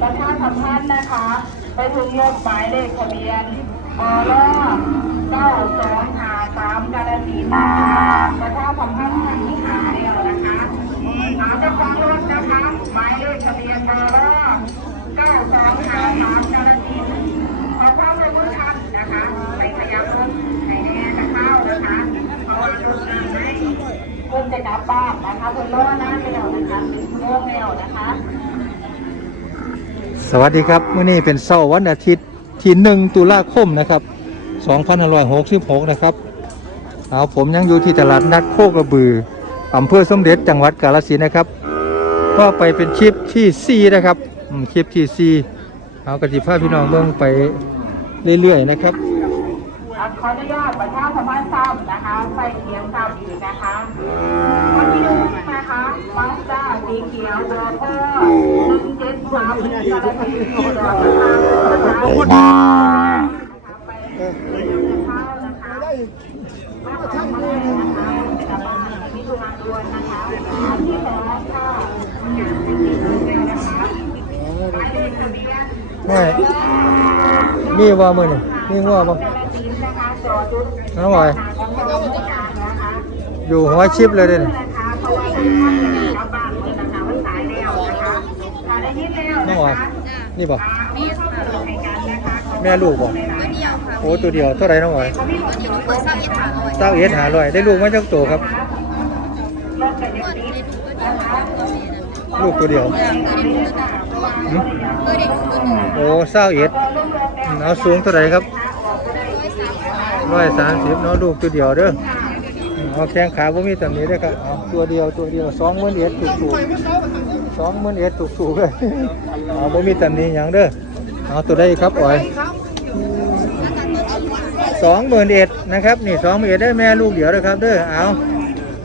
ประชาสัมพันธ์นะคะ ไปถึงรถหมายเลขทะเบียนบลเก้าสองหาสามกาลสินธุ์ประชาสัมพันธ์ทางที่หาเดียวนะคะหาเจ้าของรถนะคะ หมายเลขทะเบียนบลเก้าสองหาสามกาลสินธุ์ขอความร่วมมือท่านนะคะไปขยับรถให้แน่จะเข้านะคะเพราะว่ารถน้ำไม่เพิ่มจะกลับบ้านนะคะเพิ่นรอหน้าแล้วนะคะเป็นชั่วโมงแล้วนะคะ สวัสดีครับมื้อนี้เป็นเสาร์วันอาทิตย์ที่หนึ่งตุลาคมนะครับ2566 นะครับเอาผมยังอยู่ที่ตลาดนัดโคกระบืออำเภอสมเด็จจังหวัดกาฬสินธุ์นะครับก็ไปเป็นคลิปที่4นะครับคลิปที่4เอากระติภาพพี่น้องเบิ่งไปเรื่อยๆนะครับ ขออนุญาตประชาสัมพันธ์ซ้ำนะคะใส่เขียงซ้ำอีกนะคะวันที่หนึ่งนะคะมาสด้าสีเขียวเบอร์โทรหนึ่งเจ็ดสามหนึ่งกระดิ่งที่ดอกประทานนะคะไปเข้านะคะมาทำอะไรนะคะกลับบ้านมีธุระด่วนนะคะอันที่สองค่ะอยากไปกินก๋วยเตี๋ยวนะคะหมายเลขทะเบียนไม่มีว่ามือนี้มีงัวบ่ น้องบอยอยู่หัวชิปเลยเด้นี่น้องบอยนี่บ่แม่ลูกบ่โอ้ตัวเดียวเท่าไรน้องบอยเต้าเอ็ดหาร้อยได้ลูกมาจากตัวครับ ลูกตัวเดียวโอ้เศร้าเอ็ดเอาสูงเท่าไรครับ ร้อยสามสิบเนาะลูกตัวเดียวเด้อเอาแข้งขาบ่มีแต่นี้เด้อครับเอาตัวเดียวตัวเดียวสองหมื่นเอ็ดถูกถูกสองหมื่นเอ็ดถูกถูกเลยเอาบ่มีแต่นี้ยังเด้อเอาตัวได้ครับอ๋อยสองหมื่นเอ็ดนะครับนี่สองหมื่นเอ็ดได้แม่ลูกเดียวนะครับเด้อเอา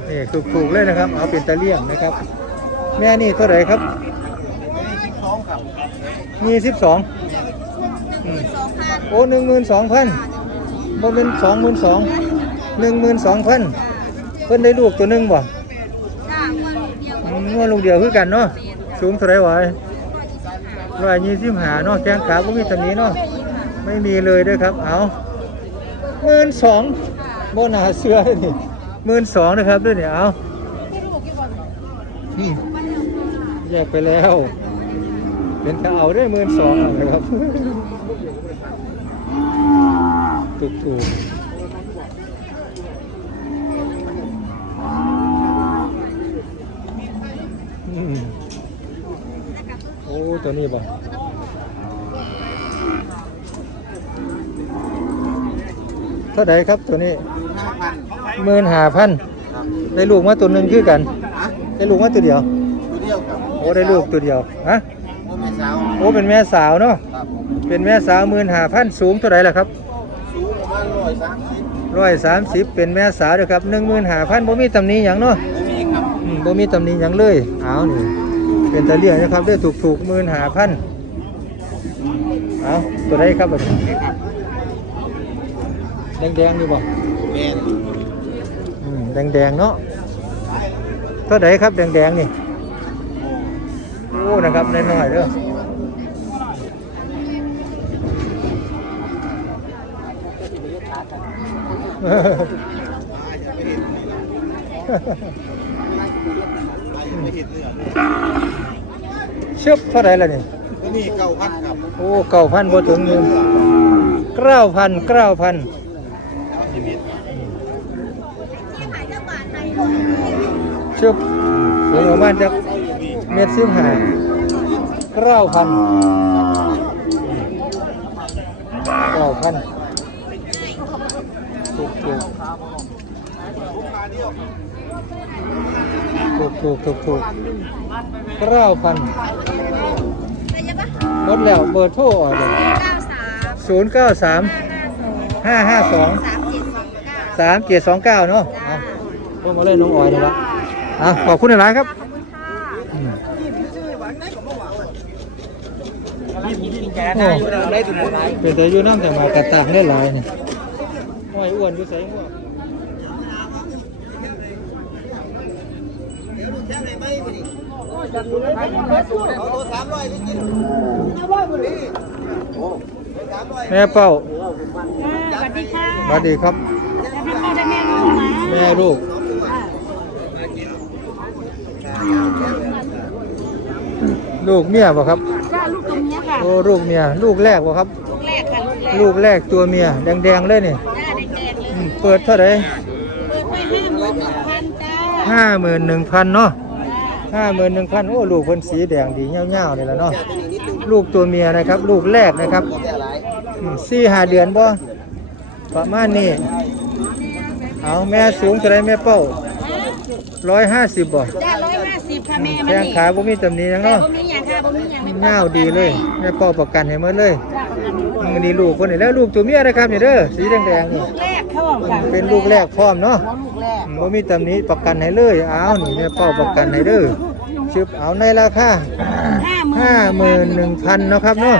นี่ถูกถูกเลยนะครับ เอาเป็นตะเลี่ยงนะครับ แม่นี่เท่าไหร่ครับมีสิบสองโอ้หนึ่งหมื่นสองพัน บ่เป็นสองหมื่นสองหนึ่งหมื่นสองพันเพิ่นได้ลูกตัวหนึ่งบ่อืมว่าลูกเดียวคือกันเนาะสูงเท่าไหร่วะร้อยยี่สิบห้าเนาะแข้งขาก็มีตำหนี้เนาะไม่มีเลยเด้วยครับเอาหมื่นสองโบนาเสื้อนี่หมื่นสองนะครับด้วยเนี่ยเอาอืมแยกไปแล้ว เป็นถ้าเอาได้หมื่นสองนะครับ ถูกถูกโอ้ตัวนี้บ่เท่าไหร่ครับตัวนี้หมื่นห้าพันได้ลูกมาตัวหนึ่งคือกัน ได้ลูกมาตัวเดียว ตัวเดียวกับโอ้ได้ลูกตัวเดียวฮะโอ้เป็นแม่สาวเนาะเป็นแม่สาวหมื่นห้าพันสูงเท่าไหร่ล่ะครับ ระมาณร้อยสามสิบร้อยสามสิบเป็นแม่สาวเด้อครับหนึ่งหมื่นห้าพันบ่มีตำหนิหยังเนาะไม่มีครับอืมบ่มีตำหนิหยังเลยเอานี่เป็นตะเลี่ยงนะครับได้ถูกถูกหมื่นห้าพันเอาตัวใดครับบัดนี้แดงๆนี่บ่แมนอืมแดงๆเนาะเท่าไหร่ครับแดงๆนี่โอ้นะครับน้อยๆเด้อ เชือเชือบเท่าไหร่ล่ะนี่นี้เก้าพันครับ โอ้เก้าพันบ่ถึงหนึ่งเก้าพันเก้าพันเชือบสูงประมาณจะเมตรสิบห้าเก้าพันเก้าพันถูกถูก ถูกถูกถูกถูกเก้าพันหมดแล้วเบอร์โทรอ่อยเลยศูนย์เก้าสามห้าห้าสองสามเจ็ดสองเก้าเนาะเอาเพิ่มมาเลยน้องออยนี่ละอะขอบคุณหลายๆครับอืมโอ้ได้ตัวไหนเป็นแต่อยู่น้ำแต่มากระตากได้หลายนี่ห้อยอ้วนอยู่ใส่หัว ตัวสามร้อยนี่กิน แม่เป้าสวัสดีค่ะสวัสดีครับแล้วพี่ได้แม่ลูกมาแม่ลูกลูกเมียบ่ครับจ้าลูกตรงนี้ค่ะโอ้ลูกเมียลูกแรกบ่ครับ ลูกแรกค่ะลูกแรกตัวเมียแดงๆเลยนี่จ้าแดงๆเลยอืมเปิดเท่าไหร่เปิดไว้ห้าหมื่นหนึ่งพันจ้าห้าหมื่นหนึ่งพันเนาะจ้า ห้าหมื่นหนึ่งพันโอ้ลูกเพิ่นสีแดงดีเงาๆนี่แหละเนาะลูกตัวเมียนะครับ ลูกแรกนะครับอืมสี่ห้าเดือนบ่ประมาณนี้เอาแม่สูงเท่าไรแม่เป้าร้อยห้าสิบบ่จ้าร้อยห้าสิบค่ะแม่แข้งขาบ่มีตำหนิหยังเนาะบ่มีอย่างค่ะบ่มีอย่างไม่เงาดีเลยแม่เป้าประกันให้หมดเลยจ้าประกันอยู่อืมนี่ลูกคนนี้แล้วลูกตัวเมียนะครับนี่เด้อสีแดงๆนี่ลูกแรกเขาบอกค่ะเป็นลูกแรกพร้อมเนาะหัวลูกแรก บ่มีตำหนิประกันให้เลยเอานี่แม่เป้าประกันให้เด้อชึบเอาในราคาห้าหมื่นห้าหมื่นหนึ่งพันเนาะครับเนาะ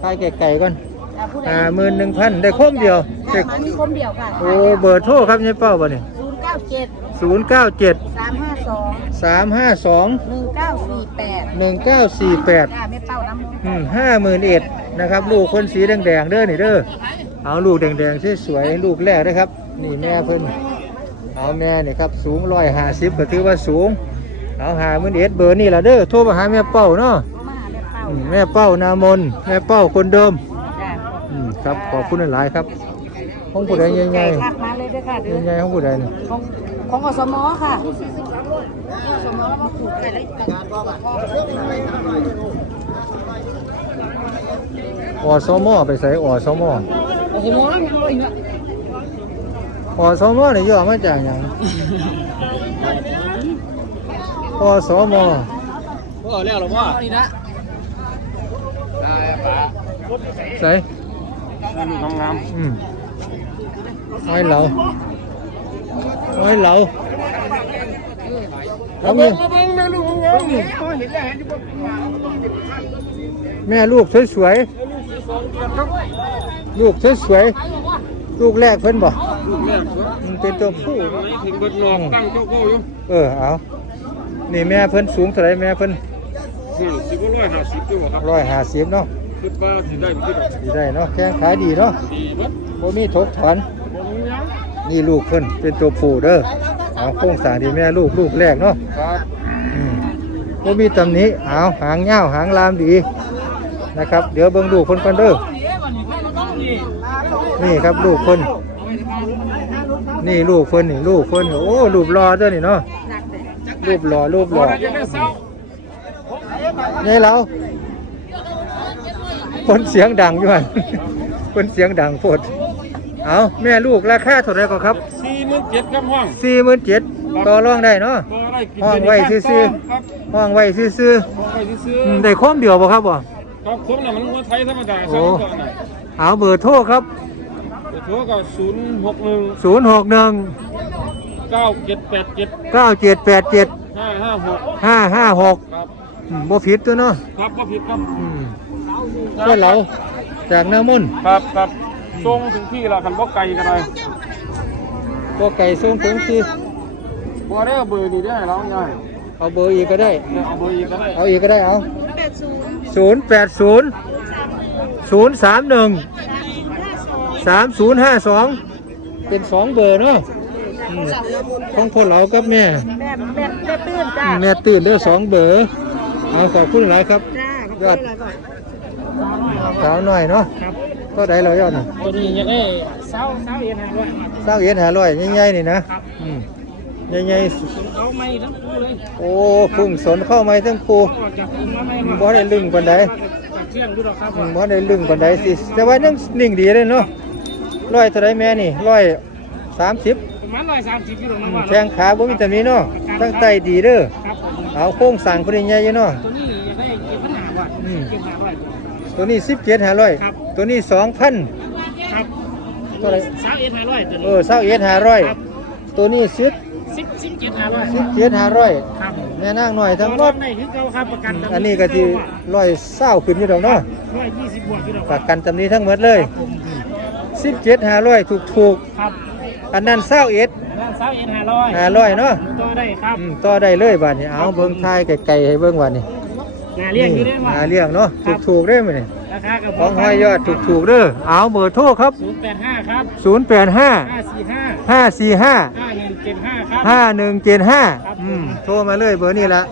ไปไก่ๆก่อนจ้าผู้ใดห้าหมื่นหนึ่งพันได้คมเดียวค่ะได้มามีคมเดียวค่ะโอ้เบอร์โทรครับยายเป้าบ่เนี่ยศูนย์เก้าเจ็ดศูนย์เก้าเจ็ดสามห้าสองสามห้าสองหนึ่งเก้าสี่แปดหนึ่งเก้าสี่แปดจ้าไม่เป้าน้ำอืมห้าหมื่นเอ็ดนะครับ ลูกคนสีแดงๆเด้อนี่เด้อเอาลูกแดงๆสวยๆลูกแรกนะครับ นี่แม่เพิ่น เอาแม่นี่ครับสูงร้อยห้าสิบก็ถือว่าสูง เอาหาหมื่นเอ็ดเบอร์นี่ละเด้อโทรมาหาแม่เป้าเนาะมาหาแม่เป้าอืมแม่เป้านามนแม่เป้าคนเดิมจ้าอืมครับขอบคุณหลายๆครับห้องผู้ใดใหญ่ไก่คักมาเลยเด้อค่ะเด้อๆใหญ่ๆห้องผู้ใดนี่ของของอสมค่ะอสมมาปลูกไก่ได้อสมอไปใส่อสมออสมแล้วยังบ่อีกอะ อสมอนี่ย่อมาจากหยังอสมพ่อแล้วหรอพ่ออีกละได้ป่ะใส่งามงามอืมไว้เหลาไว้เหลาแล้วมีมาเบิ่งแม่ลูกงามนี่พ่อเห็นแล้วเห็นอยู่บ่แม่ลูกสวยๆ ลูกสวยๆ ลูกแรกเพิ่นบ่ลูกแม่ครับมันเป็นตัวผู้ถึงเบิดนอกตั้งเจ้าก็อยู่เออเอานี่แม่เพิ่นสูงเท่าไหรแม่เพิ่นอืมสิบร้อยห้าสิบอยู่ครับร้อยห้าสิบเนาะคิดว่าสิได้บ่ได้ดีได้เนาะแข้งขาดีเนาะดีเบิดบ่มีทกถอนบ่มีหยังนี่ลูกเพิ่นเป็นตัวผู้เด้อเอาโครงสร้างดีแม่ลูกลูกแรกเนาะครับอืมบ่มีตำหนิเอาหางยาวหางลามดีนะครับ เดี๋ยวเบิ่งลูกเพิ่นก่อนเด้อ นี่ครับลูกเพิ่นนี่ลูกเพิ่นนี่ลูกเพิ่นโอ้รูปรอเด้อนี่เนาะรูปรอรูปรอจะได้เศร้านี่เราคนเสียงดังอยู่หั่นคนเสียงดังโพดเอาแม่ลูกราคาเท่าไหร่ก็ครับสี่หมื่นเจ็ดครับห้องสี่หมื่นเจ็ดต่อรองได้เนาะบ่ได้กินห้องไว้ซื่อครับห้องไว้ซื่อห้องไว้ซื่อๆอืมได้ความเดียวบ่ครับบ่ๆครับครบน่ะมันหัวไทยธรรมดาสองก่อนน่ะเอาเบอร์โทรครับ โทรก็ศูนย์หกหนึ่ง0 6 1เก้าเจ็ดแปดเจ็ด9 7 8 7ห้าห้าหก5 5 6ครับอืมบ่ผิดตัวเนาะครับก็ผิดครับอืมเพื่อนเราจากน้ำมุนครับครับส่งถึงที่ละคันบ่ไกลกันเลยตัวไก่ส่งถึงที่บ่ได้เอาเบอร์นี้ได้แล้วไงเอาเบอร์อีกก็ได้เนี่ยเอาเบอร์อีกก็ได้เอาอีกก็ได้เอาแปดศูนย์ศูนย์แปดศูนย์ศูนย์สามหนึ่ง สามศูนย์ห้าสองเป็นสองเบอร์เนาะอืมของพ่อเรากับแม่แบบแบบแบบตื้นจ้าแม่ตื่นเด้อสองเบอร์เอาขอบคุณหลายครับ จ้ายอดสาวหน่อยเนาะก็ได้เรายอดน่ะตัวนี้ยังได้เศร้าเศร้าเอ็นห้าร้อยสร้างเอ็นหาร้อยใหญ่ๆนี่นะอืมใหญ่เอาไม่ทั้งคู่เลยๆโอ้พุ่งสนเข้ามาทั้งครูออกจากอุ้มมาไม่อืมมาบ่ได้ลึงปานใดจากเที่ยงดูดอกครับอืมบ่ได้ลึงปานใดสิแต่ว่ายังนิ่งดีเลยเนาะ ร้อยเท่าไรแม่นี่ร้อยสามสิบประมาณร้อยสามสิบกิโลนะว่าแข้งขาบ่มีตำหนี้เนาะตั้งใจดีเด้อครับผมเอาโค้งสั่งพอดีใหญ่อยู่เนาะตัวนี้ยังได้เก็บปัญหาว่าอืมเก็บหาร้อยตัวนี้สิบเจ็ดห้าร้อยครับตัวนี้สองพันครับตัวไหนเศร้าเอ็นห้าร้อยตัวเอนี้อเศร้าเอ็ดห้าร้อยครับตัวนี้สิบสิบสิบเจ็ดห้าร้อยสิบเจ็ดห้าร้อยครับแม่นางหน่อยทั้งหมดได้คือเก่าครับประกันอันนี้ก็ที่ร้อยเศร้าขึ้นอยู่ดอกเนาะร้อยยี่สิบบวกอยู่ดอกประกันตำหนี้ทั้งหมดเลย สิบเจ็ดห้าร้อยถูกถูกครับๆอันนั้นเศร้าเอ็ดแล้วเช้าเอ็นห้าร้อยห้าร้อยเนาะตัวได้ครับอืมต่อได้เลยบาดนี้เอาเบิ่งทายไกลๆให้เบิ่งบาดนี้งานเลี้ยงอยู่ได้ว่าหาเลี้ยงเนาะถูกๆได้มั้ยนี่ราคากับของห้อยยอดถูกๆเด้อเอาเบอร์โทรครับศูนย์แปดห้าครับ085ห้าสี่ห้า545ห้าหนึ่งเจ็ดห้าครับ ห้าหนึ่งเจ็ดห้าอืมโทรมาเลยเบอร์นี้ละ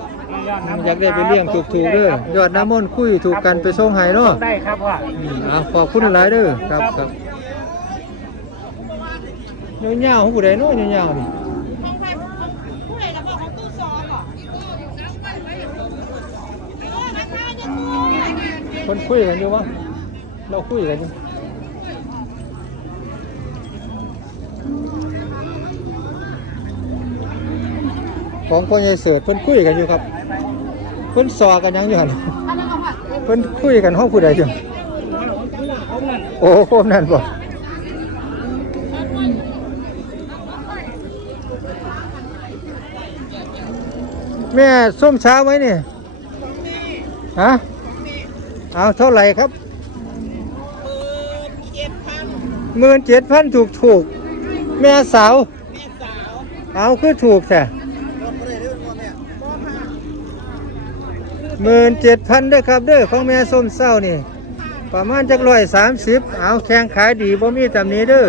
อยากได้ไปเลี้ยงถูกถูกๆเด้อยอดน้ำมนต์คุยถูกกันไปส่งให้เนาะได้ครับว่า อืมเอาขอบคุณหลายเด้อครับครับ เงาๆของผู้ใดเนาะเงาๆนี่คนคุยกันอยู่วะเราคุยกันอยู่ของพ่อใหญ่เสิร์ชเพิ่นคุยกันอยู่ครับ เพิ่นสอกันยังอยู่หันเพิ่นคุยกันห้องผู้ใดอยู่โอ้โคมนั่นบ่ แม่ส้มเช้าไหมนี่ฮะเอาเท่าไหร่ครับหมื่นเจ็ดพันถูกถูกๆแม่สาวเอาคือถูกแท้หมื่นเจ็ดพันเด้อครับเด้อของแม่ส้มเศร้านี่ ประมาณจักร้อยสามสิบเอาแข่งขายดีบ่มีตำหนี้เด้อ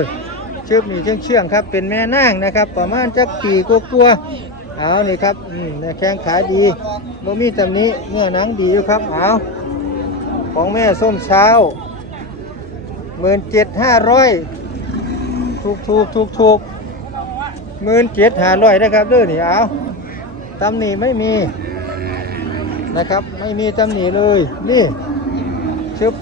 เชือกนี่เชื่องเชื่องๆครับ เป็นแม่นางนะครับ ประมาณจักปีกลัวๆ เอานี่ครับอืมแข่งขายดีบ่มีตำหนี้เนื้อหนังดีอยู่ครับเอาของแม่ส้มเช้าหมื่นเจ็ดห้าร้อยถูกถูกถูกถูกหมื่นเจ็ดห้าร้อยนะครับด้อนี่เอาตำหนิไม่มีนะครับ ไม่มีตำหนิเลยนี่ชึบ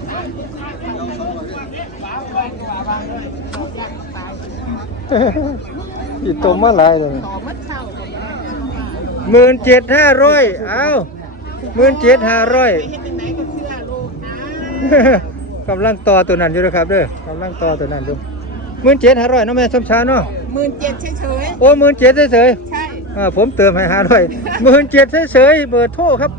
อีตมมาหลายเลย หมื่นเจ็ดห้าร้อยเอาหมื่นเจ็ดห้าร้อยกำลังต่อตัวนั้นอยู่นะครับเด้อกำลังต่อตัวนั้นอยู่หมื่นเจ็ดห้าร้อยน้องแม่ชมช้าเนาะหมื่นเจ็ดเฉยโอ้หมื่นเจ็ดเฉยๆใช่ๆอ่าผมเติมให้ห้าร้อยหมื่นเจ็ดเฉยๆเบอร์โทรครับ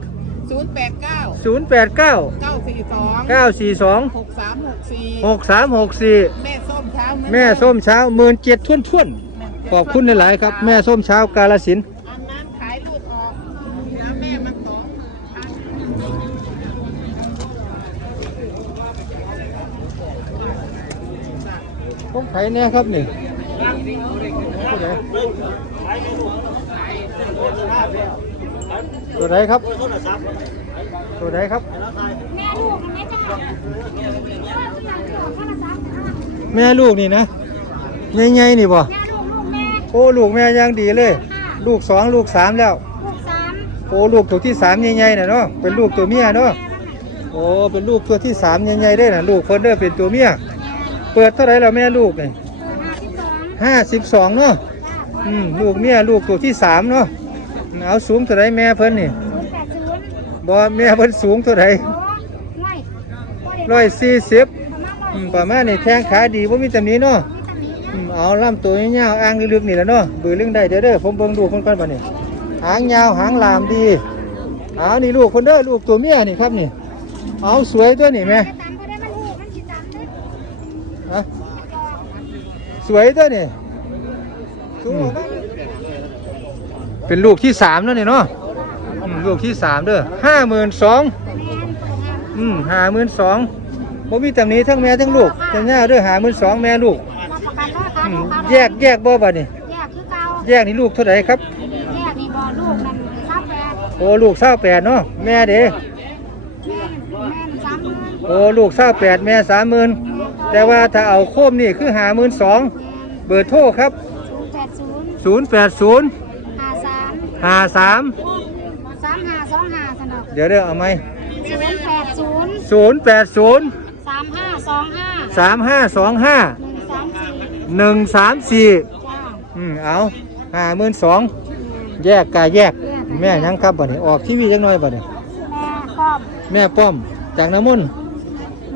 ศูนย์แปดเก้าศูนย์แปดเก้าเก้าสี่สองเก้าสี่สองหกสามหกสี่หกสามหกสี่แม่ส้มเช้าแม่ส้มเช้าหมื่นเจ็ดทุ่นทุ่นๆขอบคุณหลายๆครับ แม่ส้มเช้ากาลสินธุ์ อันนั้นขายลูกออกแล้วแม่มันสอง ผมไผเนี่ยครับนี่ผู้ใดตัวไหนครับ ตัวไหนครับแม่ลูกนี่นะใหญ่ๆนี่บ่ โอ้ลูกแม่ยังดีเลย ลูกสองลูกสามแล้ว โอ้ลูกตัวที่สามใหญ่ๆน่ะเนาะ เป็นลูกตัวเมียเนาะ โอ้เป็นลูกตัวที่สามใหญ่ๆได้น่ะลูกคนเด้อเป็นตัวเมีย เปิดเท่าไหรแล้วแม่ลูกนี่ห้าสิบสองเนาะอืมลูกเมียลูกตัวที่สามเนาะเอาสูงเท่าไรแม่เพิ่นนี่บ่แม่เพิ่นสูงเท่าไรร้อยสี่สิบประมาณนี่แข้งขาดีบ่มีตำหนี้เนาะอืมเอาลำตัวยาวๆอ่างลึกๆนี่แหละเนาะเบือเรื่องได้เด้อเด้อผมเบิ่งลูกเพิ่นก่อนบัดนี้หางยาวหางลามดีเอานี่ลูกคนเด้อลูกตัวเมียนี่ครับนี่ เอาสวยตัวนี่แม่ฮะ สวยตัวนี่สูงกว่าบ้างเป็นลูกที่สามแล้วนี่เนาะอืมลูกที่สามเด้อห้าหมื่นสองอืมห้าหมื่นสองบ่มีตำหนี้ทั้งแม่ทั้งลูกแต่หน้าเด้อห้าหมื่นสองแม่ลูกอืมแยกแยกบ่บัดนี่แยกคือเก่าแยกนี่ลูกเท่าไหร่ครับแยกนี่บ่ลูกนั่นเศร้าแปดโอ้ลูกเศร้าแปดเนาะแม่เด้แม่แม่สามหมื่นโอ้ลูกเศร้าแปดแม่สามหมื่น แต่ว่าถ้าเอาโคมนี่คือหาหมื่นสองเบอร์โทรครับศูนย์แปดศูนย์0 8 0 ห้าสาม5 3 สามห้าสองห้าสนอกเดี๋ยวเด้อเอาไหมศูนย์แปดศูนย์0 8 0 สามห้าสองห้า3 5 2 หนึ่งสามสี่5 1 3 4จ้าอืมเอาหาหมื่นสองแยกกายแยก แม่ยังครับบ่นี่ออกทีวีจังหน่อยบ่นี่แม่ก็แม่ป้อมจากน้ำมุนต์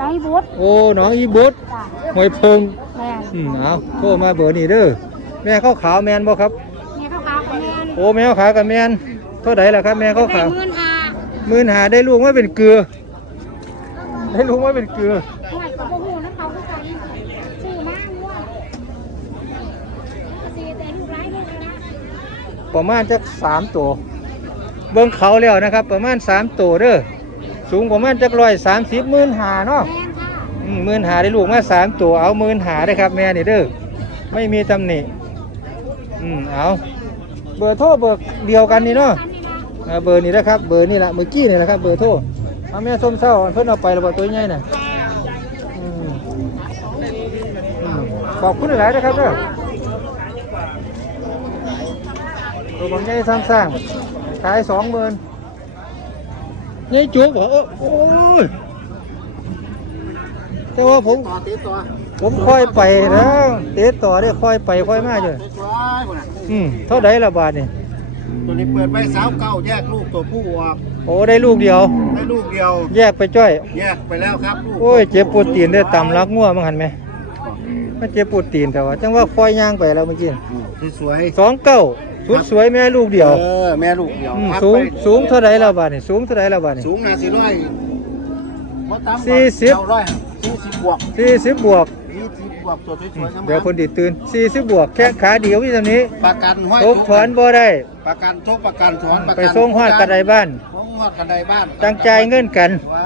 น้อยบุตรโอ้น้องอีบุตรจ้าหวยเพิงแม่อืมเอาโทรมาเบอร์นี่เด้อแม่ข้าวขาวแมนบ่ครับ แม่เขาขาวกับแม่นโอ้แมวขาวกับแมนเท่าไหร่ล่ะครับ แม่ข้าวได้ขาวหมื่นห้าหมื่นหาได้ลูกว่าเป็นเกลือ ได้ลูกว่าเป็นเกลือ ห่วยกับโอ้โหน้ำเขาคือกันชื่อมากง่วงสี่แต่ลูกร้ายลูกนะประมาณจักสามตัว เบิ่งเขาแล้วนะครับ ประมาณสามตัวเด้อ สูงประมาณจักร้อยสามสิบหมื่นหาเนาะแพงค่ะหมื่นหาได้ลูกมาสามตัวเอาหมื่นหาได้ครับแม่นี่เด้อไม่มีตำหนิอืมเอาเบอร์โทรเบอร์เดียวกันนี่เนาะอันนี้นะเออเบอร์นี้นะครับเบอร์นี่แหละเมื่อกี้นี่แหละครับเบอร์โทรเอาแม่ส้มเศร้าเพิ่นเอาไประเบิดตัวใหญ่น่ะอืมอืมขอบคุณหลายๆนะครับเด้อตัวบางใหญ่ซ้ำสร้างขายสองหมื่น ใหญ่จุกเหรอโอ้ยแต่ว่าผม ต่อติดตัวผมค่อยไปแล้วเตะต่อได้ค่อยไปค่อยมาอยู่ติดตัวไอ้คนน่ะอืมเท่าไดละบาทนี่ตัวนี้เปิดไปสาวเก้าแยกลูกตัวผู้ออกโอ้ได้ลูกเดียว ได้ลูกเดียว แยกไปจ้อย แยกไปแล้วครับลูกโอ้ยเจ็บปวดตีนได้ต่ำรักงัวมั้งหันไหมมันเจ็บปวดตีนแต่ว่าจังว่าค่อยย่างไปแล้วเมื่อกี้ที่สวยสองเก้า สุดสวยแม่ลูกเดียวเออแม่ลูกเดียวอืมครับสูงไปสูงเท่าไดละบาทนี่สูงเท่าไดละบาทนี่ สูงนะสี่ร้อยบ่ต่ำกว่าสี่สิบ เก้าร้อยสี่สิบบวกสี่สิบบวกสี่สิบบวกตัวสอืวมยๆงามๆเดี๋ยวคนดิดตื่นสี่สิบบวกแค่ขาเดียวที่ตรงนี้ประกันห้อยตกถอนบ่ได้ ประกันทุกประกันถอนประไปกันส่งฮอดกระไดบ้าน ส่งฮอดกระไดบ้านตั้งใจายเงินกันไว้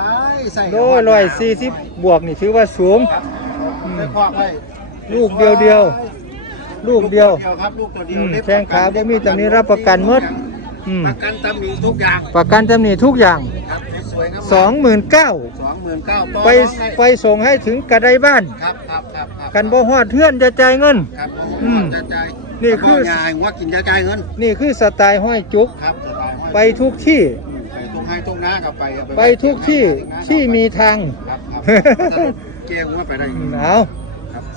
ใส่โดยร้อยสี่สิบบวกนี่ถือว่าสูง ครับไปครอบไว้ลูกเดียวเดียว ลูกเดียว ครับลูกตัวเดียอืวมเล็บแข้งขาบ่มีตรงนี้รับประกันหมดอืม ประกันตำหนิทุกอย่างประกันตำหนิทุกอย่าง ครับสวยๆครับสองหมื่นเก้าสองหมื่นเก้าไปไปส่งให้ถึงกระไดบ้าน ครับครับครับครับกันบ่ฮอดเพื่อนจะจ่ายเงิน ครับผมอืมจะจ่ายนี่คือ ยายหัวกินจะจ่ายเงินนี่คือสไตล์ห้อยจุก ครับจะจ่ายให้ไปทุกที่ไปทุกให้ทุกน้าครับไปเอาไปทุกที่ที่มีทาง ครับครับเกี่ยวว่าไปได้อืมเอา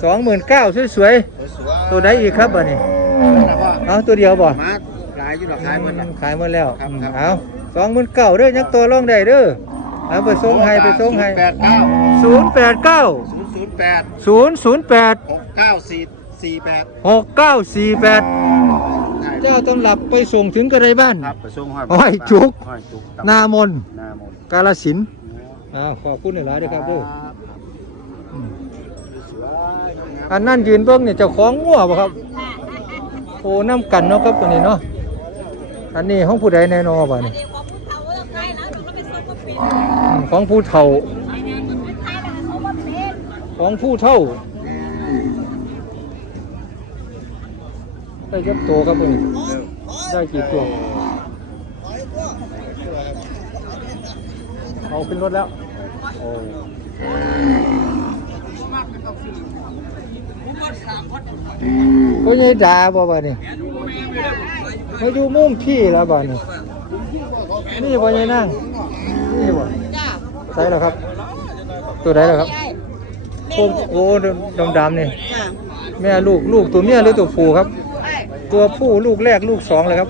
สองหมื่นเก้าสวยสวยๆๆตัวใดอีกครับบัดนี้แล้วก็เอาตัวเดียวบ่มาหลายอยู่หรอกขายหมดแล้วขายหมดแล้วครับอืมครับเอาสองหมื่นเก้าเด้อยังตัวรองได้เด้อเอาไปส่งให้ไปส่งให้แปดเก้าศูนย์แปดเก้าศูนย์ศูนย์แปดศูนย์ศูนย์แปดหกเก้าสี่สี่แปดหกเก้าสี่แปดเจ้าตำรับไปส่งถึงกระไดบ้านครับไปส่งห้อยห้อยจุกห้อยจุกนามนนามนกาลสินธุ์อ้าวขอบคุณหลายๆด้วยครับเด้ออืม อันนั่นยืนเบิ้งเนี่ยเจ้าของงัวบ่ครับ โอ้น้ำกันเนาะครับตัวนี้เนาะ อันนี้ของผู้ใดแน่นอนบ่นี่ของผู้เฒ่า ของผู้เฒ่าได้ยับตัวครับตัวนี้ได้กี่ตัว เอาขึ้นรถแล้ว โอ้ ก็ยัยด่าบ่บ่นี่มาอยู่มุมพี่แล้วบ่นี่นี่บ่ยัยนั่งนี่บ่ใส่แล้วครับ ตัวไหนแล้วครับโอ้โอ้ดำดำๆนี่แม่ลูกลูกตัวเมียหรือตัวผู้ครับ ตัวผู้ลูกแรกลูกสองเลยครับ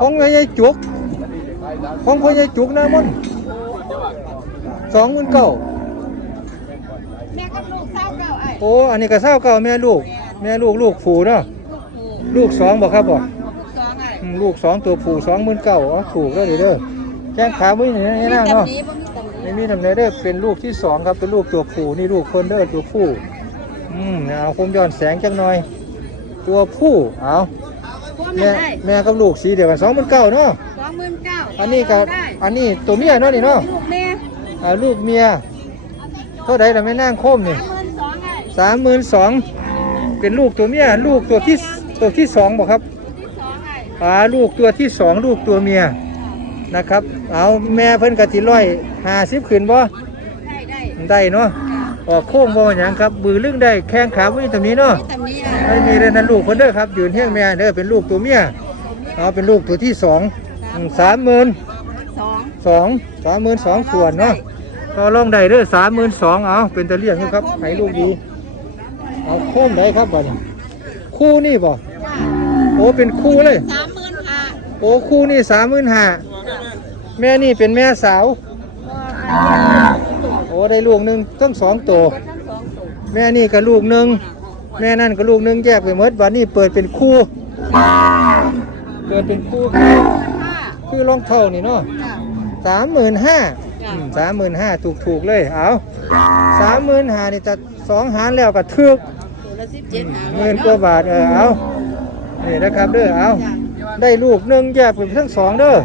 ของไอ้จุกของพ่อใหญ่จุกนะมันสองหมื่นเก้า แม่กับลูกเศร้าเก่าไอ้ โอ้อันนี้ก็เศร้าเก้าแม่ลูก แม่ลูกลูกผูเนาะลูกสองบอกครับบอกสองไอ้อืมลูกสองตัวผูสองหมื่นเก้าอ๋อถูกแล้วเด้อเด้อแข้งขาไม่นี่นี่นั่งเนาะนี้บ่มีตำหนิไม่มีทำไรเด้อเป็นลูกที่สองครับเป็นลูกตัวผูนี่ลูกคนเด้อตัวผู้อืมเอาคมย้อนแสงจังหน่อย ตัวผู้เอาพวกแม่มันได้แม่กับลูกสีเดียวกันสองหมื่นเก้าเนาะสองหมื่นเก้าอันนี้ก็อันนี้ตัวเมียเนาะนี่เนาะลูกแม่อ่าลูกเมียเท่าใดล่ะแม่นางโคมนี่ สามหมื่นสองไอ้สามหมื่นสองเป็นลูกตัวเมียลูกตัวที่ตัวที่สองบอกครับที่สองไอ้อ่าลูกตัวที่สองลูกตัวเมียนะครับ เอาแม่เพิ่นกะติร้อยห้าสิบขึ้นบ่ได้ได้ได้เนาะออกโค้งบ่หยังครับบือลึงได้แข้งขาวิ่งตรงนี้เนาะตำหนิไอ้ไม่มีเลยนั่นลูกเพิ่นเด้อครับยืนเฮี้ยงแม่เด้อเป็นลูกตัวเมียเอาเป็นลูกตัวที่สองสามหมื่นสองสองสามหมื่นสองส่วนเนาะก็ลองได้เด้อสามหมื่นสองเอาเป็นตะเลียงอยู่ครับให้ลูกดี เอาโค้มได้ครับบ่นี่คู่นี่บ่จ้าโอ้เป็นคู่เลย สามหมื่นห้าโอ้คู่นี่สามหมื่นห้าแม่นี่เป็นแม่สาว โอ้ได้ลูกหนึ่งต้องสองตัวทั้งสองตัวแม่นี่ก็ลูกหนึ่งแม่นั่นก็ลูกหนึ่งแยกไปหมดวันนี้เปิดเป็นคู่เปิดเป็นคู่ห้าคือรองเท้านี่เนาะจ้าสามหมื่นห้าจ้ะสามหมื่นห้าถูกถูกๆเลยเอาสามหมื่นห้านี่จะสองหารแล้วก็ทึก ละสิบเจ็ดหาหมื่นกว่าบาทเออเอานี่นะครับเด้อเอาได้ลูกหนึ่งแยกเป็นทั้งสองเด้อ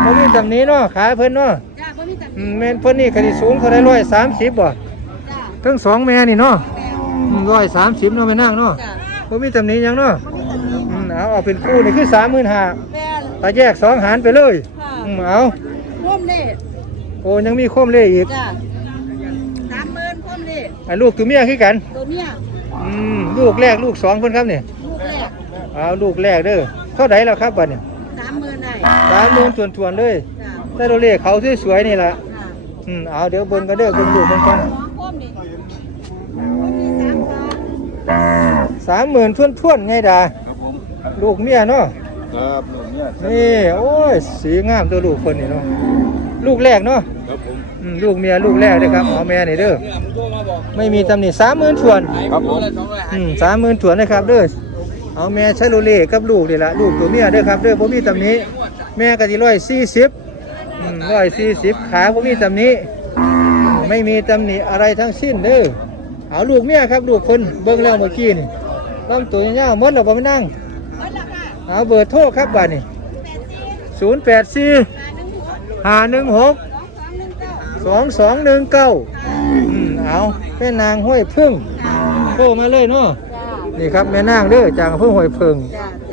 เขามีตำหนี้เนาะขายเพิ่นเนาะจ้าบ่มีแต่อืมแม่นเพิ่นนี่คดีสูงเท่าไรร้อยสามสิบบ่จ้าทั้งสองแม่นี่เนาะร้อยสามสิบเนาะแม่นางเนาะจ้าเขามีตำหนี้หยังเนาะบ่มีแต่นี้อืมเอาเอาเป็นคู่นี่คือสามหมื่นห้าแม่นถ้าแยกสองหารไปเลยค่ะอืมเอาพ่วมเล่โอ้ยังมีโคมเล่อีกจ้าสามหมื่นพ่วมเล่อะลูกตัวเมียคือกันตัวเมีย อืมลูกแรกลูกสองเพิ่นครับเนี่ยลูกแรกเอาลูกแรกเด้อเท่าไดแล้วครับบัดเนี่ยสามหมื่นได้สามหมื่นส่วนๆเลยจ้าแต่เราเรียกเขาสวยๆนี่ล่ะค่ะอืมเอาเดี๋ยวเบิ่งกันเด้อเบิ่งลูกเบิ่งกันหมอพ่วมนี่พ่วมนี่สามสามสามหมื่นท่วนๆไงดาครับผมลูกเมียเนาะ ครับลูกเนี่ยนี่โอ้ยสีงามตัวลูกคนนี่เนาะ ลูกแรกเนาะครับผมอืมลูกเมียลูกแรกเด้อครับเอาแม่นี่เด้อไม่มีตำหนิสามหมื่นส่วนครับผมอืมสามหมื่นส่วนนะครับเด้อเอาแม่ชาโลเล่กับลูกนี่ละลูกตัวเมียเด้อครับเด้อผมมีตำหนิแม่ก็สิร้อยสี่สิบร้อยสี่สิบขาผมมีตำหนิอืมไม่มีตำหนิอะไรทั้งสิ้นเด้อเอาลูกเมียครับลูกคนเบิ่งแล้วเมื่อกี้นี่ลำตัวยาวๆหมดแล้วบ่มานั่งเอาเบอร์โทรครับบ้านนี่ศูนย์แปดสี่ห้าหนึ่งหกสองสองหนึ่งเก้าอืมเอาแม่นางห้วยพึ่งโทรมาเลยเนาะนี่ครับแม่นางเด้อจากอำเพื่อห้วยพึ่ง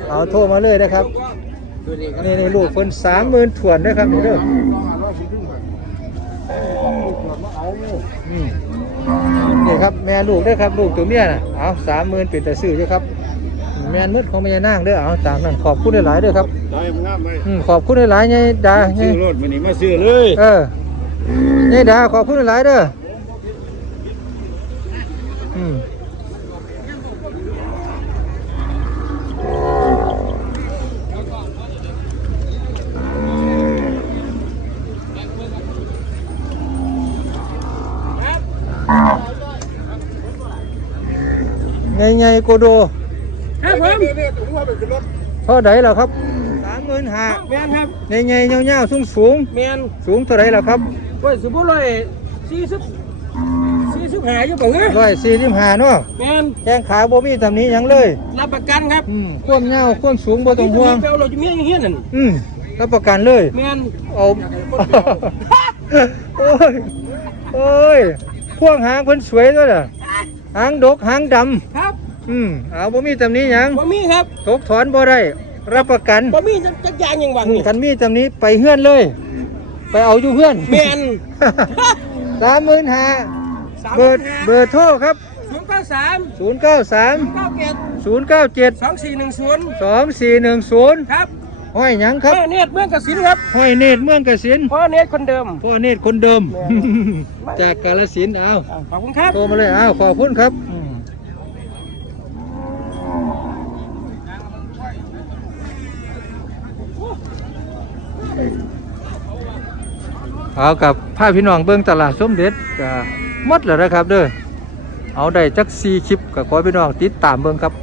เอาโทรมาเลยนะครับนี่นี่ลูกคนสามหมื่นถวนนะครับนี่เด้ออืมนี่ครับแม่ลูกเด้อครับลูกตัวเมียน่ะเอาสามหมื่นเป็นแต่ซื้อเด้อครับ แม่นมืดของแม่นางเด้อเอาตามนั้นขอบคุณหลายๆเด้อครับได้งามไหมอืมขอบคุณหลายๆไงดาไงซื้อรถมันนี่มาซื้อเลยเออไงดาขอบคุณหลายๆเด้ออืมไงไงโกโดครับผม เท่าไดล่ะครับสามหมื่นห้าแมนครับไงไงเงาๆสูงสูงแมนๆสูงเท่าไรล่ะครับโอ้ยสมมุติเลยสี่สิบสี่สิบห้าอยู่ป่ะเฮ้ยร้อยสี่สิบห้าเนาะแมนแข้งขาบ่มีตำหนี้ยังเลย รับประกันครับอืมความเงาความสูงบ่ต้องห่วงเปลเราจะมีอย่างเงี้ยนั่นอืมรับประกันเลยแมนเอาโอ้ยโอ้ยพ่วงหางเพิ่นสวยตัวน่ะหางดกหางดครับำ อืมเอาบ่มีตำหนี้หยังบ่มีครับตกถอนบ่ได้ รับประกันบ่มีจักรยานอย่างหวังอืมนี่คันมีตำหนี้ไปเฮือนเลย ไปเอาอยู่เฮือนแมนสามหมื่นห้าเบอร์เบอร์โทรครับศูนย์เก้าสามศูนย์เก้าสามเก้าเจ็ดศูนย์เก้าเจ็ดสองสี่หนึ่งศูนย์สองสี่หนึ่งศูนย์ครับห้อยหยังครับพ่อเนตรเมืองกสินครับห้อยเนตรเมืองกสินพ่อเนตรคนเดิมพ่อเนตรคนเดิม จากกาลสินธุ์เอาขอบคุณครับโทรมาเลยเอาขอบคุณครับ เอากับพาพี่น้องเบิ้องตลาดสมเด็จก็มดแล้วนะครับเด้อเอาได้จักซีคลิปกับขอพี่น้องติดตามเบิ้องครับ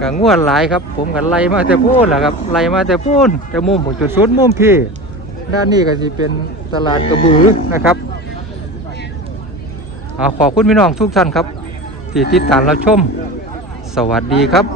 ก็ง่วนหลายครับ ผมกันไล่มาแต่พูนแหละครับไล่มาแต่พูนแต่มุมผมจุดสุดมุมพี่ ด้านนี้ก็จะเป็นตลาดกระบือนะครับเอาขอบคุณพี่น้องทุกท่านครับที่ติดตามรับชม สวัสดีครับ